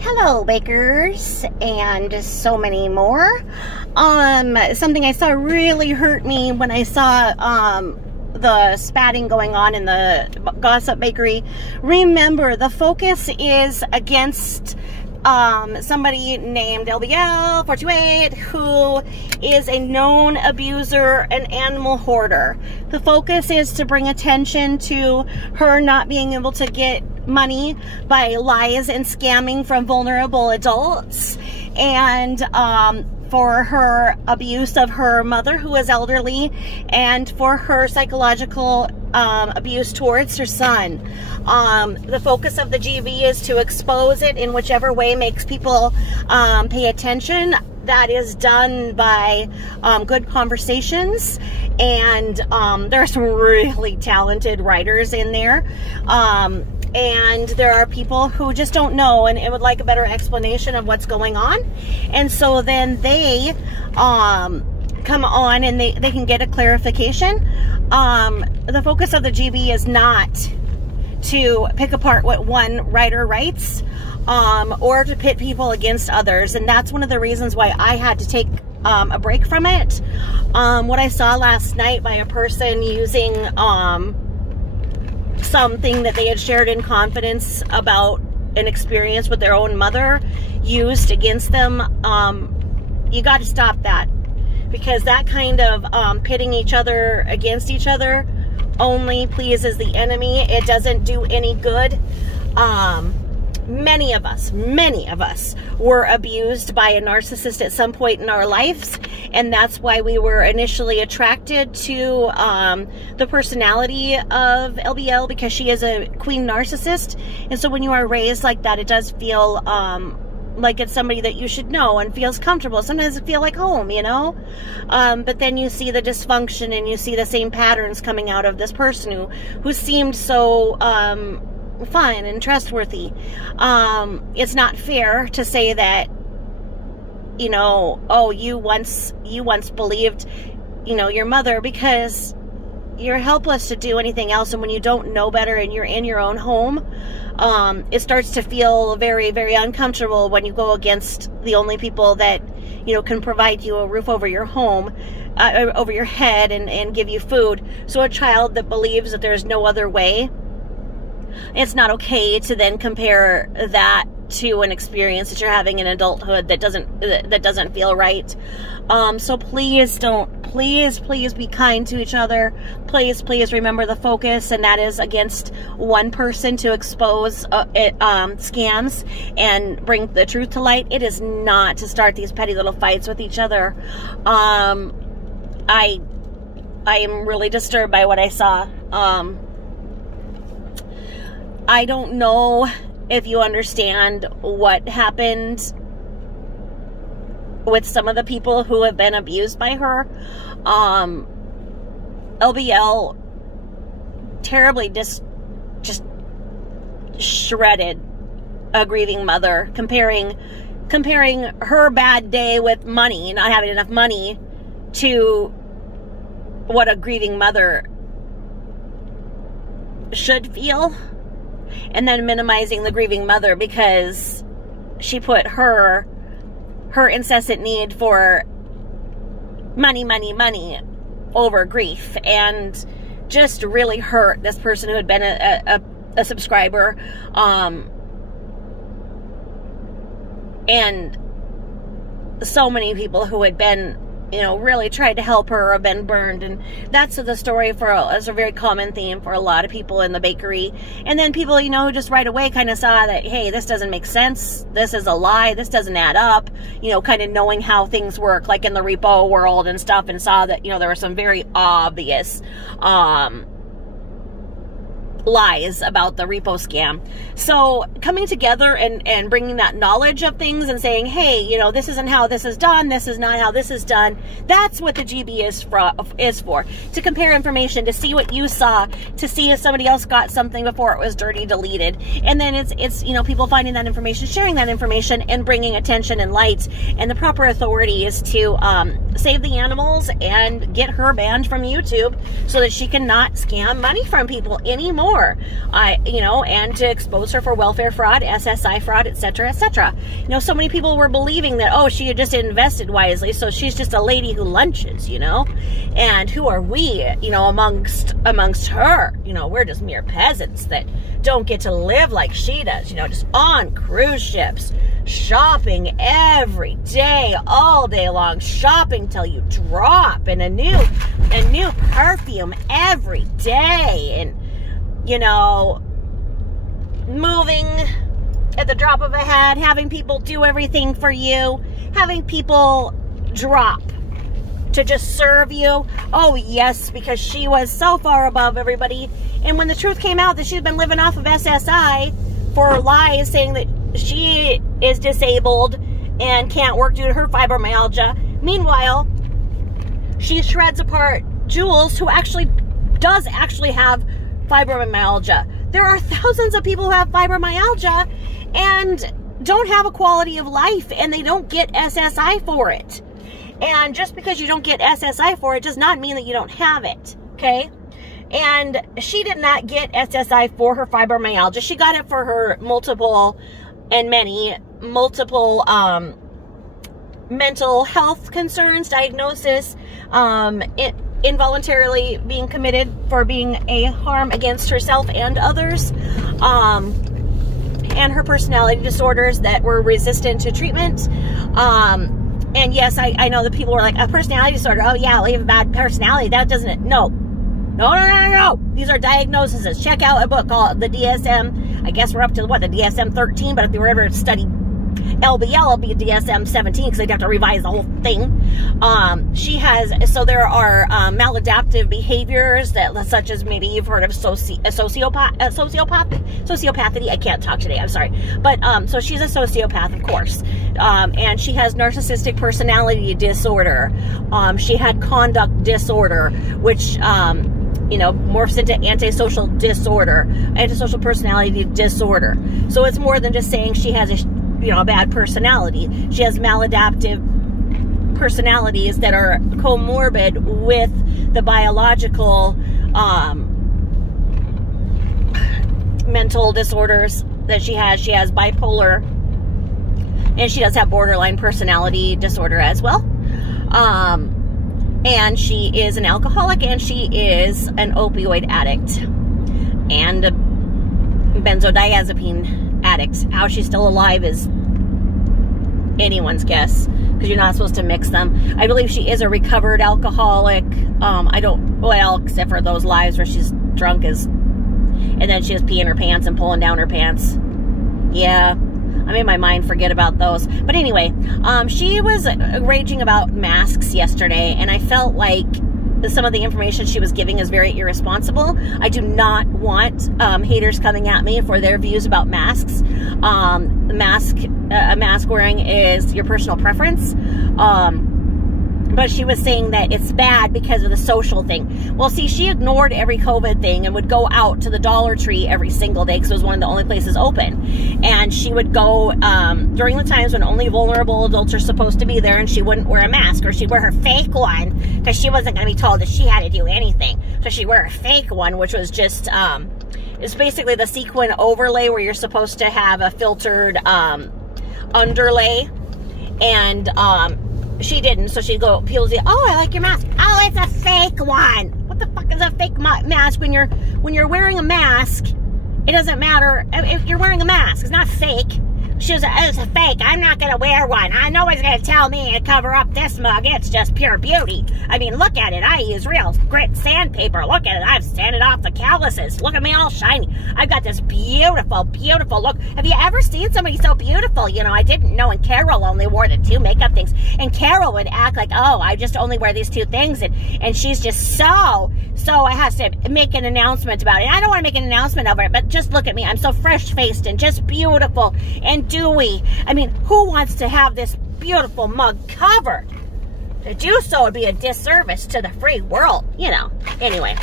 Hello, bakers, and so many more. Something I saw really hurt me when I saw the spatting going on in the Gossip Bakery. Remember, the focus is against somebody named LBL428, who is a known abuser and animal hoarder. The focus is to bring attention to her not being able to get money by lies and scamming from vulnerable adults, and for her abuse of her mother, who is elderly, and for her psychological abuse towards her son. The focus of the GV is to expose it in whichever way makes people pay attention. That is done by good conversations, and there are some really talented writers in there. And there are people who just don't know and would like a better explanation of what's going on. And so then they come on and they can get a clarification. The focus of the GB is not to pick apart what one writer writes or to pit people against others. And that's one of the reasons why I had to take a break from it. What I saw last night by a person using something that they had shared in confidence about an experience with their own mother used against them, you got to stop that, because that kind of pitting each other against each other only pleases the enemy. It doesn't do any good. Many of us were abused by a narcissist at some point in our lives, and that's why we were initially attracted to the personality of LBL, because she is a queen narcissist. And so when you are raised like that, it does feel like it's somebody that you should know and feels comfortable. Sometimes it feels like home, you know? But then you see the dysfunction and you see the same patterns coming out of this person who seemed so fun and trustworthy. It's not fair to say that, you know, oh, you once believed, you know, your mother, because you're helpless to do anything else. And when you don't know better and you're in your own home, it starts to feel very, very uncomfortable when you go against the only people that, you know, can provide you a roof over your home, over your head, and give you food. So a child that believes that there's no other way, it's not okay to then compare that to an experience that you're having in adulthood that doesn't feel right. So please be kind to each other. Please remember the focus, and that is against one person to expose scams and bring the truth to light. It is not to start these petty little fights with each other. I am really disturbed by what I saw. I don't know if you understand what happened with some of the people who have been abused by her. LBL terribly just shredded a grieving mother, comparing her bad day with money, not having enough money, to what a grieving mother should feel. And then minimizing the grieving mother because she put her incessant need for money over grief, and just really hurt this person who had been a subscriber, and so many people who had been, you know, really tried to help her or have been burned. And that's the story it's a very common theme for a lot of people in the bakery. And then people, you know, who just right away kind of saw that, hey, this doesn't make sense, this is a lie, this doesn't add up, you know, kind of knowing how things work, like in the repo world and stuff, and saw that, you know, there were some very obvious lies about the repo scam. So coming together and bringing that knowledge of things and saying, hey, you know, this isn't how this is done, this is not how this is done, that's what the GB is for. To compare information, to see what you saw, to see if somebody else got something before it was dirty deleted. And then it's you know, people finding that information, sharing that information, and bringing attention and light and the proper authority is to save the animals and get her banned from YouTube so that she cannot scam money from people anymore. And to expose her for welfare fraud, SSI fraud, etc., etc. So many people were believing that, oh, she had just invested wisely, so she's just a lady who lunches, and who are we, amongst her? We're just mere peasants that don't get to live like she does, just on cruise ships, shopping every day, all day long, shopping till you drop, and a new perfume every day, and moving at the drop of a hat, having people do everything for you, having people drop to just serve you. Oh yes, because she was so far above everybody. And when the truth came out that she's been living off of SSI for lies, saying that she is disabled and can't work due to her fibromyalgia, meanwhile she shreds apart Jules, who does actually have fibromyalgia. There are thousands of people who have fibromyalgia and don't have a quality of life, and they don't get SSI for it. And just because you don't get SSI for it does not mean that you don't have it, okay? And she did not get SSI for her fibromyalgia. She got it for her multiple mental health concerns, diagnosis, involuntarily being committed for being a harm against herself and others, and her personality disorders that were resistant to treatment. And yes, I know that people were like, a personality disorder, oh yeah, we have a bad personality, that doesn't, no. These are diagnoses. Check out a book called the DSM, I guess we're up to what, the DSM 13, but if you were ever to study LBL, it'll be a DSM 17 because they'd have to revise the whole thing. So there are maladaptive behaviors that, such as maybe you've heard of sociopathy. I can't talk today, I'm sorry. But, so she's a sociopath, of course. And she has narcissistic personality disorder. She had conduct disorder, which, morphs into antisocial personality disorder. So it's more than just saying she has a bad personality. She has maladaptive personalities that are comorbid with the biological mental disorders that she has. She has bipolar, and she does have borderline personality disorder as well. And she is an alcoholic, and she is an opioid addict and a benzodiazepine addict. How she's still alive is anyone's guess, because you're not supposed to mix them. I believe she is a recovered alcoholic. Except for those lives where she's drunk and then she was peeing her pants and pulling down her pants. Yeah, I made my mind forget about those. But anyway, she was raging about masks yesterday, and I felt like some of the information she was giving is very irresponsible. I do not want haters coming at me for their views about masks. Mask wearing is your personal preference. But she was saying that it's bad because of the social thing. Well, see, she ignored every COVID thing and would go out to the Dollar Tree every single day because it was one of the only places open. And she would go during the times when only vulnerable adults are supposed to be there, and she wouldn't wear a mask, or she'd wear her fake one because she wasn't going to be told that she had to do anything. So she'd wear a fake one, which was just, it's basically the sequin overlay where you're supposed to have a filtered underlay. And, she didn't, so she'd go, people would say, oh, I like your mask. Oh, it's a fake one. What the fuck is a fake mask? When you're wearing a mask, it doesn't matter. If you're wearing a mask, it's not fake. She was, it's a fake. I'm not going to wear one. Nobody's going to tell me to cover up this mug. It's just pure beauty. I mean, look at it. I use real grit sandpaper. Look at it. I've sanded off the calluses. Look at me all shiny. I've got this beautiful, beautiful look. Have you ever seen somebody so beautiful? I didn't know, and Carol only wore the 2 makeup things. And Carol would act like, oh, I just only wear these 2 things. And she's just so I have to make an announcement about it. I don't want to make an announcement over it, but just look at me. I'm so fresh-faced and just beautiful and dewy. I mean, who wants to have this beautiful mug covered? To do so would be a disservice to the free world, Anyway,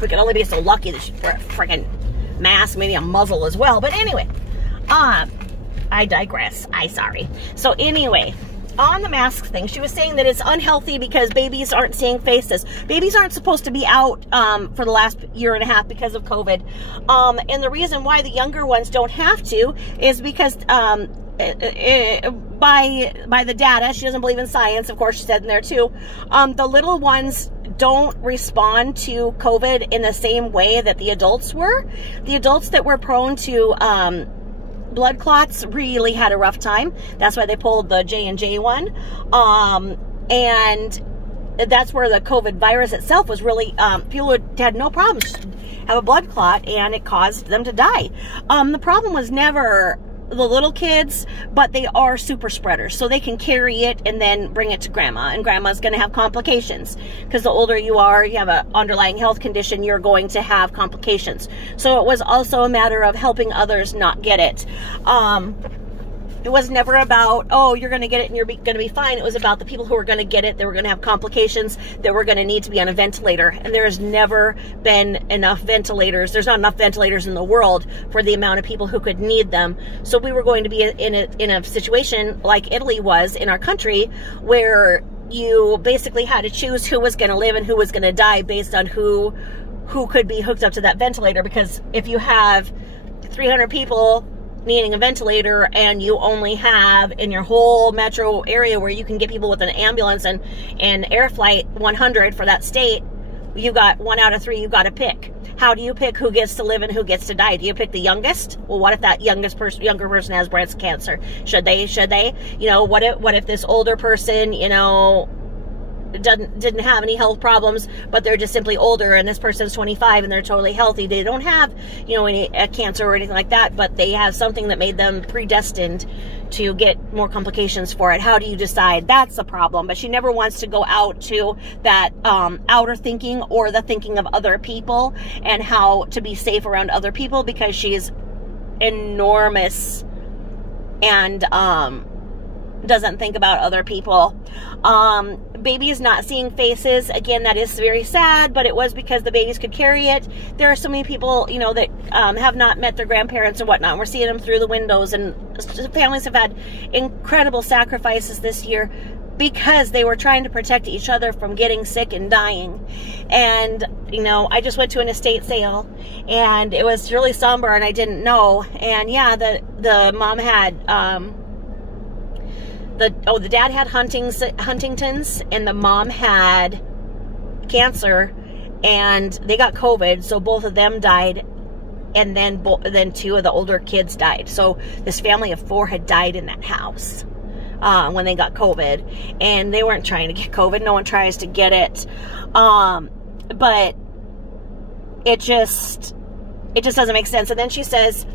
we could only be so lucky that she'd wear a freaking mask, maybe a muzzle as well. But anyway, I digress. Sorry. So anyway, on the mask thing, she was saying that it's unhealthy because babies aren't seeing faces. Babies aren't supposed to be out for the last year and a half because of COVID. And the reason why the younger ones don't have to is because by the data, she doesn't believe in science, of course she said in there too, the little ones don't respond to COVID in the same way that the adults were. The adults that were prone to blood clots really had a rough time. That's why they pulled the J&J one. And that's where the COVID virus itself was really, people had no problems, have a blood clot, and it caused them to die. The problem was never the little kids, but they are super spreaders, so they can carry it and then bring it to grandma, and grandma's going to have complications, because the older you are, you have an underlying health condition, you're going to have complications. So it was also a matter of helping others not get it. It was never about, oh, you're going to get it and you're going to be fine. It was about the people who were going to get it, they were going to have complications, that were going to need to be on a ventilator. And there has never been enough ventilators. There's not enough ventilators in the world for the amount of people who could need them. So we were going to be in a situation like Italy was in our country, where you basically had to choose who was going to live and who was going to die based on who could be hooked up to that ventilator. Because if you have 300 people needing a ventilator, and you only have in your whole metro area where you can get people with an ambulance and air flight 100 for that state, you got 1 out of 3 you got to pick. How do you pick who gets to live and who gets to die? Do you pick the youngest? Well, what if that younger person has breast cancer? Should they? You know, what if this older person, you know, didn't have any health problems, but they're just simply older, and this person's 25 and they're totally healthy. They don't have, you know, any cancer or anything like that, but they have something that made them predestined to get more complications for it. How do you decide? That's a problem. But she never wants to go out to that outer thinking, or the thinking of other people and how to be safe around other people, because she's enormous and doesn't think about other people. Babies not seeing faces, again, that is very sad, but it was because the babies could carry it. There are so many people, you know, that have not met their grandparents and whatnot. We're seeing them through the windows, and families have had incredible sacrifices this year because they were trying to protect each other from getting sick and dying. And, you know, I just went to an estate sale, and it was really somber, and I didn't know. And yeah, the mom had the dad had Huntington's, and the mom had cancer, and they got COVID, so both of them died, and then 2 of the older kids died. So this family of 4 had died in that house when they got COVID, and they weren't trying to get COVID. No one tries to get it, but it just doesn't make sense. And then she says,